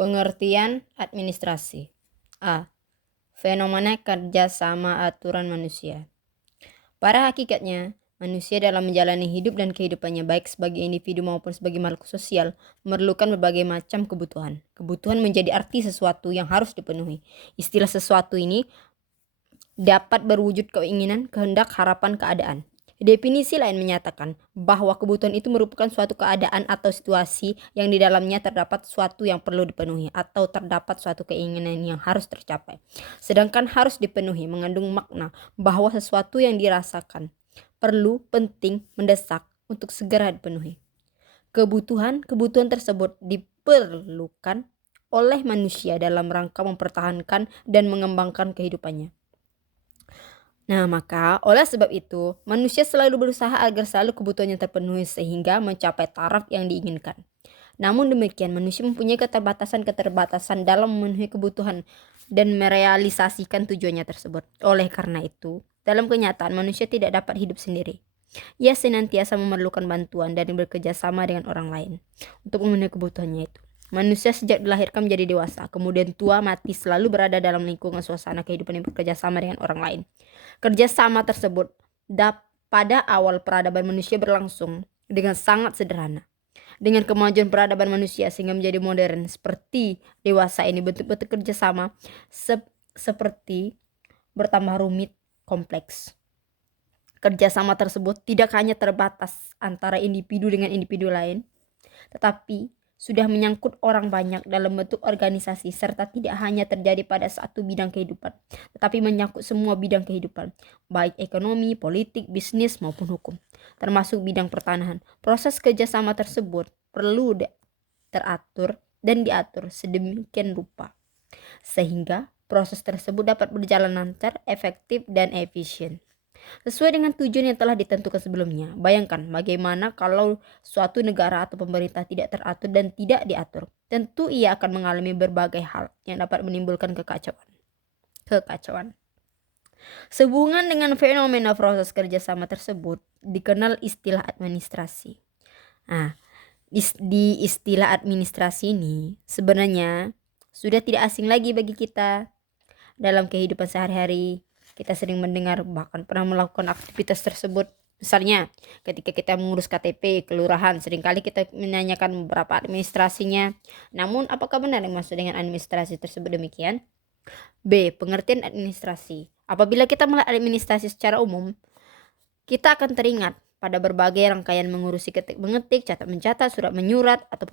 Pengertian administrasi. A. Fenomena kerjasama aturan manusia. Pada hakikatnya, manusia dalam menjalani hidup dan kehidupannya baik sebagai individu maupun sebagai makhluk sosial memerlukan berbagai macam kebutuhan. Kebutuhan menjadi arti sesuatu yang harus dipenuhi. Istilah sesuatu ini dapat berwujud keinginan, kehendak, harapan, keadaan. Definisi lain menyatakan bahwa kebutuhan itu merupakan suatu keadaan atau situasi yang di dalamnya terdapat sesuatu yang perlu dipenuhi atau terdapat suatu keinginan yang harus tercapai. Sedangkan harus dipenuhi mengandung makna bahwa sesuatu yang dirasakan perlu, penting, mendesak untuk segera dipenuhi. Kebutuhan tersebut diperlukan oleh manusia dalam rangka mempertahankan dan mengembangkan kehidupannya. Nah, maka oleh sebab itu, manusia selalu berusaha agar selalu kebutuhannya terpenuhi sehingga mencapai taraf yang diinginkan. Namun demikian, manusia mempunyai keterbatasan dalam memenuhi kebutuhan dan merealisasikan tujuannya tersebut. Oleh karena itu, dalam kenyataan manusia tidak dapat hidup sendiri. Ia senantiasa memerlukan bantuan dan bekerja sama dengan orang lain untuk memenuhi kebutuhannya itu. Manusia sejak dilahirkan menjadi dewasa, kemudian tua, mati, selalu berada dalam lingkungan suasana kehidupan yang bekerja sama dengan orang lain. Kerjasama tersebut pada awal peradaban manusia berlangsung dengan sangat sederhana. Dengan kemajuan peradaban manusia sehingga menjadi modern seperti dewasa ini, bentuk-bentuk kerjasama seperti bertambah rumit, kompleks. Kerjasama tersebut tidak hanya terbatas antara individu dengan individu lain, tetapi sudah menyangkut orang banyak dalam bentuk organisasi serta tidak hanya terjadi pada satu bidang kehidupan, tetapi menyangkut semua bidang kehidupan, baik ekonomi, politik, bisnis maupun hukum, termasuk bidang pertanahan. Proses kerjasama tersebut perlu teratur dan diatur sedemikian rupa, sehingga proses tersebut dapat berjalan lancar, efektif, dan efisien sesuai dengan tujuan yang telah ditentukan sebelumnya. Bayangkan bagaimana kalau suatu negara atau pemerintah tidak teratur dan tidak diatur. Tentu ia akan mengalami berbagai hal yang dapat menimbulkan kekacauan. Sehubungan dengan fenomena proses kerjasama tersebut dikenal istilah administrasi. Nah, di istilah administrasi ini sebenarnya sudah tidak asing lagi bagi kita dalam kehidupan sehari-hari. Kita sering mendengar bahkan pernah melakukan aktivitas tersebut. Misalnya ketika kita mengurus KTP kelurahan, seringkali kita menanyakan beberapa administrasinya. Namun apakah benar yang maksud dengan administrasi tersebut demikian? B. Pengertian administrasi. Apabila kita melihat administrasi secara umum, kita akan teringat pada berbagai rangkaian mengurusi ketik-mengetik, catat-mencatat, surat menyurat, atau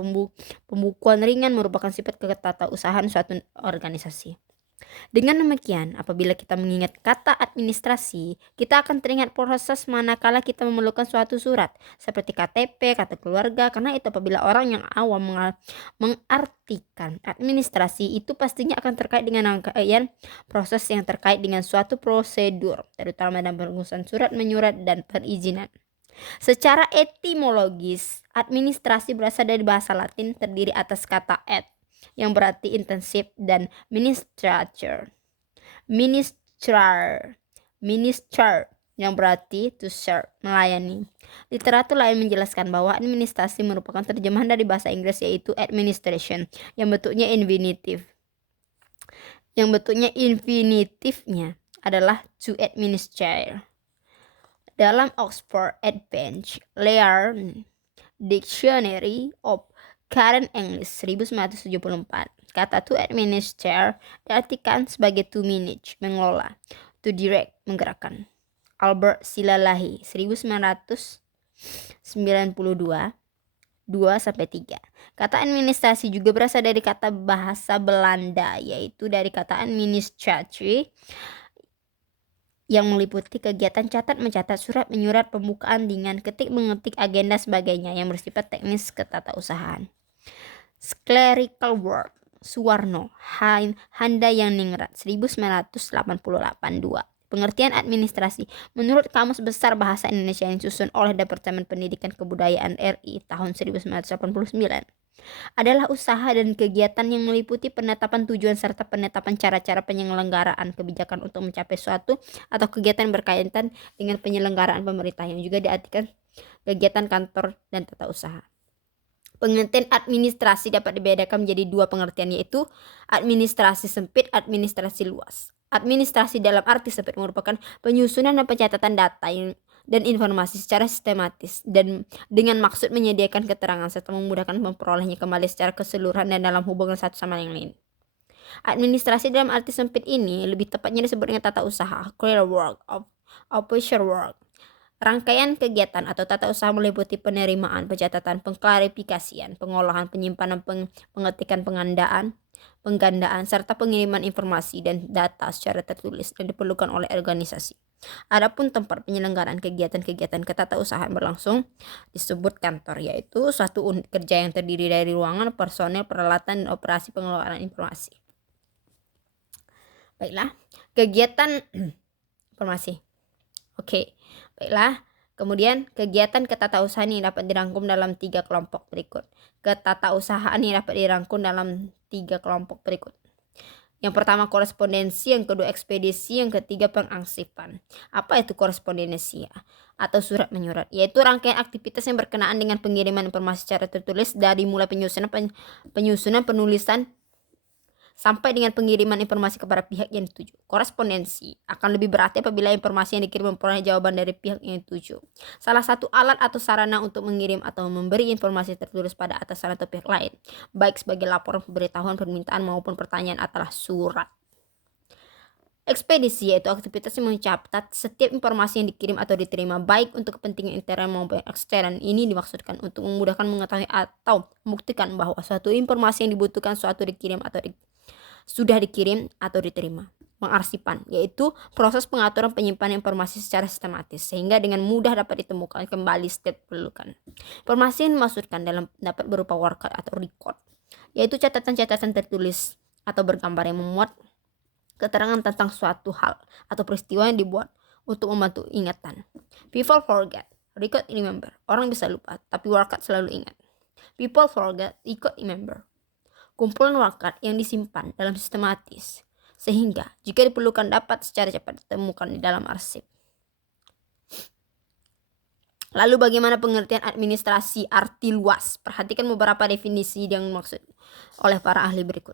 pembukuan ringan merupakan sifat ketatausahaan suatu organisasi. Dengan demikian, apabila kita mengingat kata administrasi, kita akan teringat proses manakala kita memerlukan suatu surat, seperti KTP, kartu keluarga. Karena itu apabila orang yang awam mengartikan administrasi, itu pastinya akan terkait dengan rangkaian proses yang terkait dengan suatu prosedur, terutama dalam pengurusan surat menyurat dan perizinan. Secara etimologis, administrasi berasal dari bahasa Latin terdiri atas kata et, yang berarti intensif, dan minister yang berarti to serve, melayani. Literatur lain menjelaskan bahwa administrasi merupakan terjemahan dari bahasa Inggris yaitu administration yang bentuknya infinitifnya adalah to administer. Dalam Oxford Advanced Learned Dictionary of Current English 1974, kata to administer diartikan sebagai to manage, mengelola, to direct, menggerakkan. Albert Silalahi 1992 2-3. Kata administrasi juga berasal dari kata bahasa Belanda yaitu dari kata administratie yang meliputi kegiatan catat, mencatat, surat, menyurat, pembukaan dengan ketik, mengetik, agenda sebagainya yang bersifat teknis ketatausahaan. Clerical work, Suwarno, Handayani 1988 2. Pengertian administrasi menurut Kamus Besar Bahasa Indonesia yang disusun oleh Departemen Pendidikan Kebudayaan RI tahun 1989 adalah usaha dan kegiatan yang meliputi penetapan tujuan serta penetapan cara-cara penyelenggaraan kebijakan untuk mencapai suatu atau kegiatan berkaitan dengan penyelenggaraan pemerintah, yang juga diartikan kegiatan kantor dan tata usaha. Pengertian administrasi dapat dibedakan menjadi dua pengertian, yaitu administrasi sempit, administrasi luas. Administrasi dalam arti sempit merupakan penyusunan dan pencatatan data dan informasi secara sistematis dan dengan maksud menyediakan keterangan serta memudahkan memperolehnya kembali secara keseluruhan dan dalam hubungan satu sama yang lain. Administrasi dalam arti sempit ini lebih tepatnya disebut dengan tata usaha, clear work, operation work. Rangkaian kegiatan atau tata usaha meliputi penerimaan, pencatatan, pengklarifikasian, pengolahan, penyimpanan, pengetikan, penggandaan, serta pengiriman informasi dan data secara tertulis dan diperlukan oleh organisasi. Adapun tempat penyelenggaraan kegiatan-kegiatan ketatausahaan berlangsung disebut kantor, yaitu suatu unit kerja yang terdiri dari ruangan, personel, peralatan, dan operasi pengelolaan informasi. Baiklah, kegiatan informasi. Oke. Baiklah, kemudian kegiatan ketatausahaan yang dapat dirangkum dalam 3 kelompok berikut. Ketatausahaan yang dapat dirangkum dalam 3 kelompok berikut. Yang pertama korespondensi, yang kedua ekspedisi, yang ketiga pengangsipan. Apa itu korespondensi atau surat menyurat? Yaitu rangkaian aktivitas yang berkenaan dengan pengiriman informasi secara tertulis dari mulai penyusunan penulisan sampai dengan pengiriman informasi kepada pihak yang dituju. Korespondensi akan lebih berarti apabila informasi yang dikirim memperoleh jawaban dari pihak yang dituju. Salah satu alat atau sarana untuk mengirim atau memberi informasi tertulis pada atasan atau pihak lain, baik sebagai laporan, pemberitahuan, permintaan maupun pertanyaan adalah surat. Ekspedisi yaitu aktivitas yang mencatat setiap informasi yang dikirim atau diterima, baik untuk kepentingan intern maupun ekstern. Ini dimaksudkan untuk memudahkan mengetahui atau membuktikan bahwa suatu informasi yang dibutuhkan suatu dikirim atau sudah dikirim atau diterima. Pengarsipan yaitu proses pengaturan penyimpanan informasi secara sistematis sehingga dengan mudah dapat ditemukan kembali setiap diperlukan. Informasi yang dimaksudkan dapat berupa worker atau record, yaitu catatan-catatan tertulis atau bergambar yang memuat keterangan tentang suatu hal atau peristiwa yang dibuat untuk membantu ingatan. People forget, record remember. Orang bisa lupa, tapi worker selalu ingat. People forget, record remember. Kumpulan wakat yang disimpan dalam sistematis sehingga jika diperlukan dapat secara cepat ditemukan di dalam arsip. Lalu bagaimana pengertian administrasi arti luas? Perhatikan beberapa definisi yang dimaksud oleh para ahli berikut.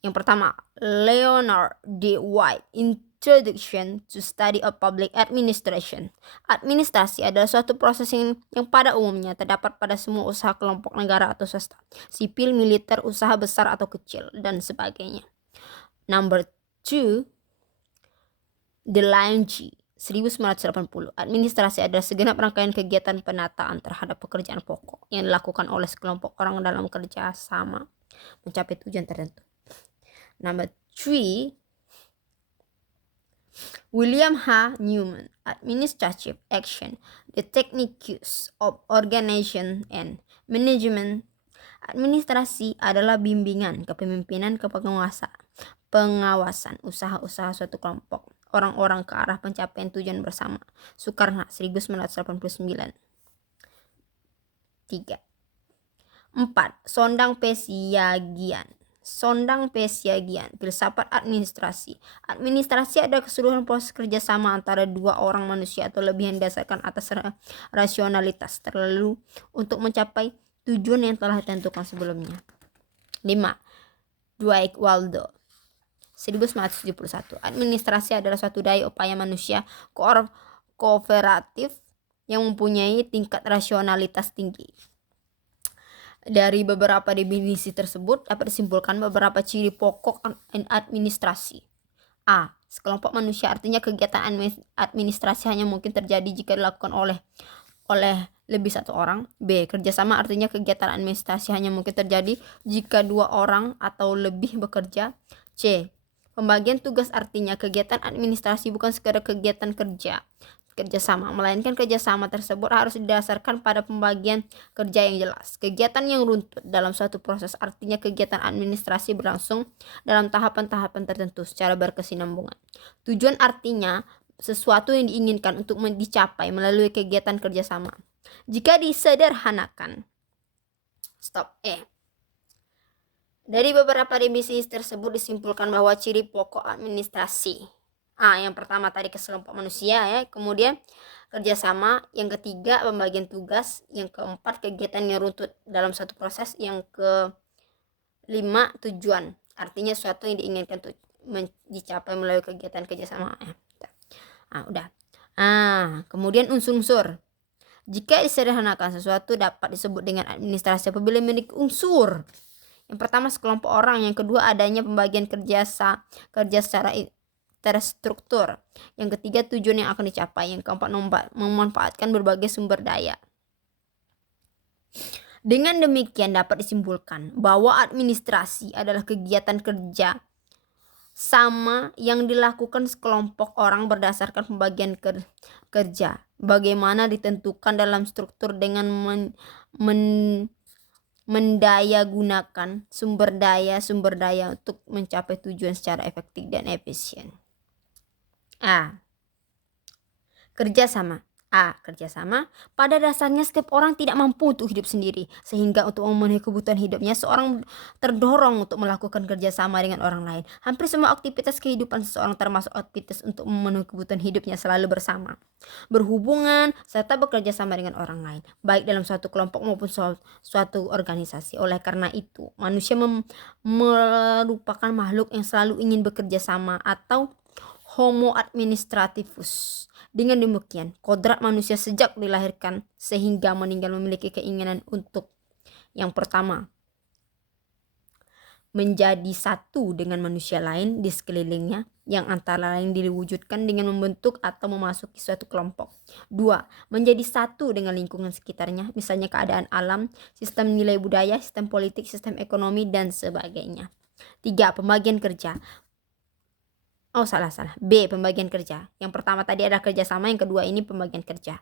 Yang pertama, Leonard D. White, Introduction to Study of Public Administration. Administrasi adalah suatu proses yang pada umumnya terdapat pada semua usaha kelompok negara atau swasta, sipil, militer, usaha besar atau kecil, dan sebagainya. Number 2, DeLange, 1980. Administrasi adalah segenap rangkaian kegiatan penataan terhadap pekerjaan pokok yang dilakukan oleh sekelompok orang dalam kerja sama mencapai tujuan tertentu. Number 3, William H. Newman, Administrative Action, the Techniques of Organization and Management. Administrasi adalah bimbingan, kepemimpinan, pengawasan usaha-usaha suatu kelompok orang-orang ke arah pencapaian tujuan bersama. Soekarno, 1989. 3. 4. Sondang Pesiagian, filsafat administrasi. Administrasi adalah keseluruhan proses kerjasama antara dua orang manusia atau lebih yang didasarkan atas rasionalitas terlalu untuk mencapai tujuan yang telah ditentukan sebelumnya. 5. Dwight Waldo, 1971. Administrasi adalah suatu daya upaya manusia kooperatif yang mempunyai tingkat rasionalitas tinggi. Dari beberapa definisi tersebut dapat disimpulkan beberapa ciri pokok administrasi. A. Sekelompok manusia, artinya kegiatan administrasi hanya mungkin terjadi jika dilakukan oleh lebih satu orang. B. Kerjasama, artinya kegiatan administrasi hanya mungkin terjadi jika dua orang atau lebih bekerja. C. Pembagian tugas, artinya kegiatan administrasi bukan sekadar kegiatan kerjasama, melainkan kerjasama tersebut harus didasarkan pada pembagian kerja yang jelas. Kegiatan yang runtut dalam suatu proses, artinya kegiatan administrasi berlangsung dalam tahapan-tahapan tertentu secara berkesinambungan. Tujuan, artinya sesuatu yang diinginkan untuk dicapai melalui kegiatan kerjasama. Jika disederhanakan, dari beberapa definisi tersebut disimpulkan bahwa ciri pokok administrasi. Yang pertama tadi kelompok manusia ya, kemudian kerjasama, yang ketiga pembagian tugas, yang keempat kegiatan yang runtut dalam suatu proses, yang kelima tujuan, artinya suatu yang diinginkan untuk dicapai melalui kegiatan kerjasama ya. Udah. Kemudian unsur-unsur. Jika disederhanakan, sesuatu dapat disebut dengan administrasi apabila memiliki unsur. Yang pertama sekelompok orang, yang kedua adanya pembagian kerja secara terstruktur, yang ketiga tujuan yang akan dicapai, yang keempat memanfaatkan berbagai sumber daya. Dengan demikian dapat disimpulkan bahwa administrasi adalah kegiatan kerja sama yang dilakukan sekelompok orang berdasarkan pembagian kerja, bagaimana ditentukan dalam struktur dengan mendayagunakan sumber daya untuk mencapai tujuan secara efektif dan efisien. Kerjasama. Kerjasama. Pada dasarnya setiap orang tidak mampu untuk hidup sendiri, sehingga untuk memenuhi kebutuhan hidupnya seorang terdorong untuk melakukan kerjasama dengan orang lain. Hampir semua aktivitas kehidupan seseorang, termasuk aktivitas untuk memenuhi kebutuhan hidupnya, selalu bersama, berhubungan, serta bekerja sama dengan orang lain, baik dalam suatu kelompok maupun suatu organisasi. Oleh karena itu, manusia merupakan makhluk yang selalu ingin bekerja sama, atau Homo administrativus. Dengan demikian, kodrat manusia sejak dilahirkan sehingga meninggal memiliki keinginan untuk, yang pertama, menjadi satu dengan manusia lain di sekelilingnya, yang antara lain diwujudkan dengan membentuk atau memasuki suatu kelompok. 2. Menjadi satu dengan lingkungan sekitarnya, misalnya keadaan alam, sistem nilai budaya, sistem politik, sistem ekonomi, dan sebagainya. 3. Pembagian kerja. Salah. B. Pembagian kerja. Yang pertama tadi adalah kerjasama, yang kedua ini pembagian kerja.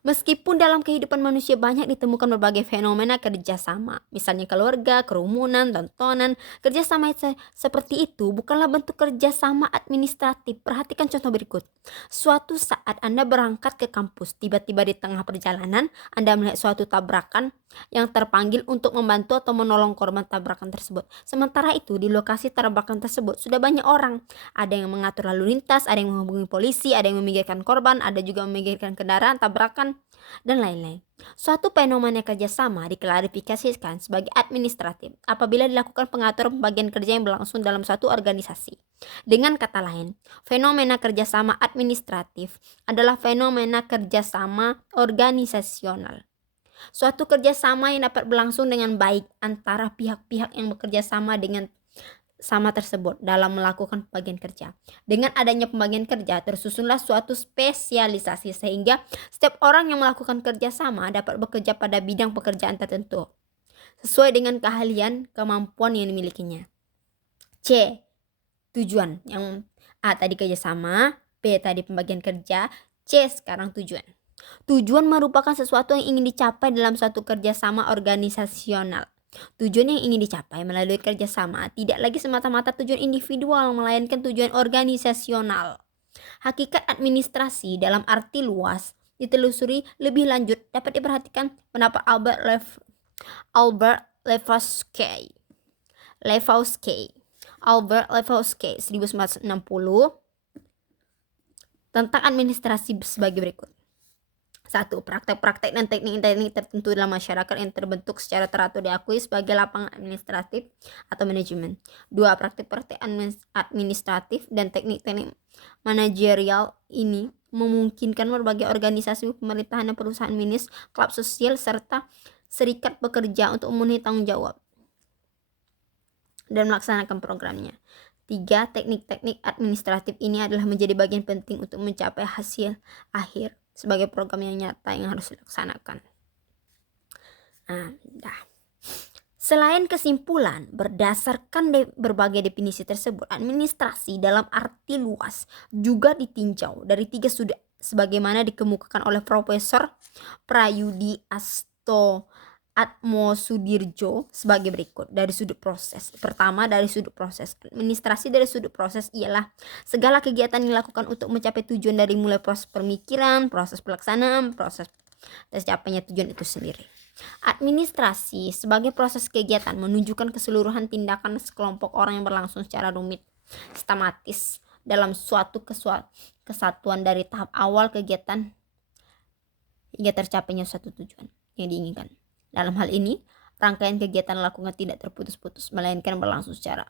Meskipun dalam kehidupan manusia banyak ditemukan berbagai fenomena kerjasama, misalnya keluarga, kerumunan, tontonan, kerjasama seperti itu bukanlah bentuk kerjasama administratif. Perhatikan contoh berikut. Suatu saat Anda berangkat ke kampus, tiba-tiba di tengah perjalanan Anda melihat suatu tabrakan yang terpanggil untuk membantu atau menolong korban tabrakan tersebut. Sementara itu di lokasi tabrakan tersebut sudah banyak orang. Ada yang mengatur lalu lintas, ada yang menghubungi polisi, ada yang memikirkan korban, ada juga memikirkan kendaraan tabrakan, dan lain-lain. Suatu fenomena kerjasama diklarifikasikan sebagai administratif apabila dilakukan pengaturan pembagian kerja yang berlangsung dalam suatu organisasi. Dengan kata lain, fenomena kerjasama administratif adalah fenomena kerjasama organisasional. Suatu kerjasama yang dapat berlangsung dengan baik antara pihak-pihak yang bekerja sama dengan sama tersebut dalam melakukan pembagian kerja. Dengan adanya pembagian kerja tersusunlah suatu spesialisasi sehingga setiap orang yang melakukan kerja sama dapat bekerja pada bidang pekerjaan tertentu sesuai dengan keahlian, kemampuan yang dimilikinya. C. Tujuan. Yang A tadi kerjasama, B tadi pembagian kerja, C sekarang tujuan. Tujuan merupakan sesuatu yang ingin dicapai dalam suatu kerjasama organisasional. Tujuan yang ingin dicapai melalui kerjasama tidak lagi semata-mata tujuan individual, melainkan tujuan organisasional. Hakikat administrasi dalam arti luas ditelusuri lebih lanjut dapat diperhatikan pendapat Albert Lefauske 1960 tentang administrasi sebagai berikut. 1. Praktek-praktek dan teknik-teknik tertentu dalam masyarakat yang terbentuk secara teratur diakui sebagai lapangan administratif atau manajemen. 2. Praktek-praktek administratif dan teknik-teknik manajerial ini memungkinkan berbagai organisasi pemerintahan dan perusahaan bisnis, klub sosial, serta serikat pekerja untuk memenuhi tanggung jawab dan melaksanakan programnya. 3. Teknik-teknik administratif ini adalah menjadi bagian penting untuk mencapai hasil akhir sebagai program yang nyata yang harus dilaksanakan. Selain kesimpulan, berdasarkan berbagai definisi tersebut, administrasi dalam arti luas juga ditinjau dari 3 sudut sebagaimana dikemukakan oleh Profesor Prayudi Atmosudirjo sebagai berikut. Dari sudut proses. Pertama, dari sudut proses. Administrasi dari sudut proses ialah segala kegiatan yang dilakukan untuk mencapai tujuan dari mulai proses pemikiran, proses pelaksanaan, proses tercapainya tujuan itu sendiri. Administrasi sebagai proses kegiatan menunjukkan keseluruhan tindakan sekelompok orang yang berlangsung secara rumit, sistematis dalam suatu kesatuan dari tahap awal kegiatan hingga tercapainya suatu tujuan yang diinginkan. Dalam hal ini, rangkaian kegiatan lakukan tidak terputus-putus, melainkan berlangsung secara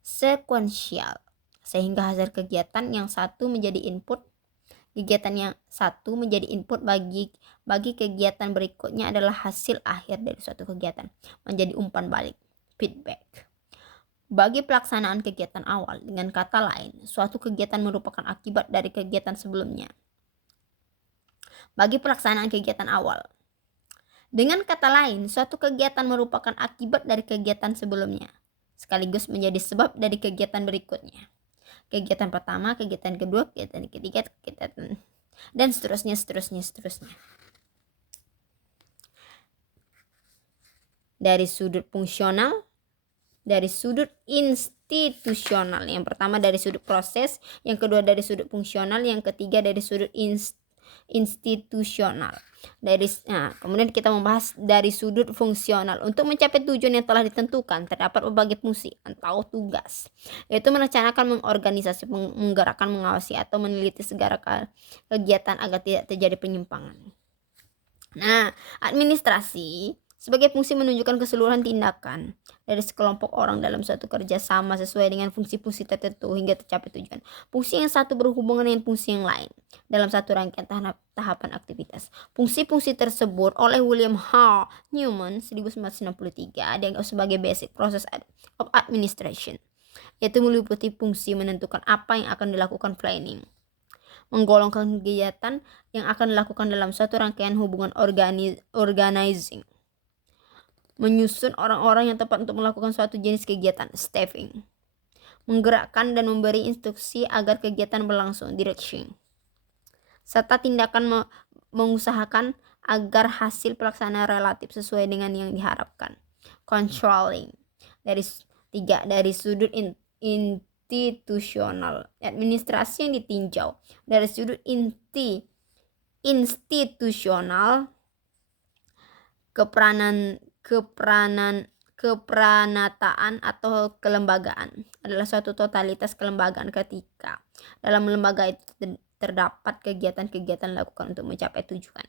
sekuensial, sehingga hasil kegiatan yang satu menjadi input bagi kegiatan berikutnya adalah hasil akhir dari suatu kegiatan, menjadi umpan balik, feedback. Bagi pelaksanaan kegiatan awal, dengan kata lain, suatu kegiatan merupakan akibat dari kegiatan sebelumnya. Bagi pelaksanaan kegiatan awal, dengan kata lain, suatu kegiatan merupakan akibat dari kegiatan sebelumnya, sekaligus menjadi sebab dari kegiatan berikutnya. Kegiatan pertama, kegiatan kedua, kegiatan ketiga, kegiatan dan seterusnya. Dari sudut fungsional, dari sudut institusional. Yang pertama dari sudut proses, yang kedua dari sudut fungsional, yang ketiga dari sudut institusional. Kemudian kita membahas dari sudut fungsional. Untuk mencapai tujuan yang telah ditentukan, terdapat berbagai fungsi atau tugas, yaitu merencanakan, mengorganisasi, menggerakkan, mengawasi, atau meneliti segala kegiatan agar tidak terjadi penyimpangan. Administrasi sebagai fungsi menunjukkan keseluruhan tindakan dari sekelompok orang dalam suatu kerjasama sesuai dengan fungsi-fungsi tertentu hingga tercapai tujuan. Fungsi yang satu berhubungan dengan fungsi yang lain dalam satu rangkaian tahapan aktivitas. Fungsi-fungsi tersebut oleh William H. Newman 1963 dianggap sebagai basic process of administration, yaitu meliputi fungsi menentukan apa yang akan dilakukan, planning, menggolongkan kegiatan yang akan dilakukan dalam suatu rangkaian hubungan, organizing, menyusun orang-orang yang tepat untuk melakukan suatu jenis kegiatan, staffing, menggerakkan dan memberi instruksi agar kegiatan berlangsung, direction, serta tindakan mengusahakan agar hasil pelaksanaan relatif sesuai dengan yang diharapkan, controlling. Dari sudut institusional, administrasi yang ditinjau dari sudut institusional, kepranataan atau kelembagaan adalah suatu totalitas kelembagaan ketika dalam lembaga itu terdapat kegiatan-kegiatan dilakukan untuk mencapai tujuan.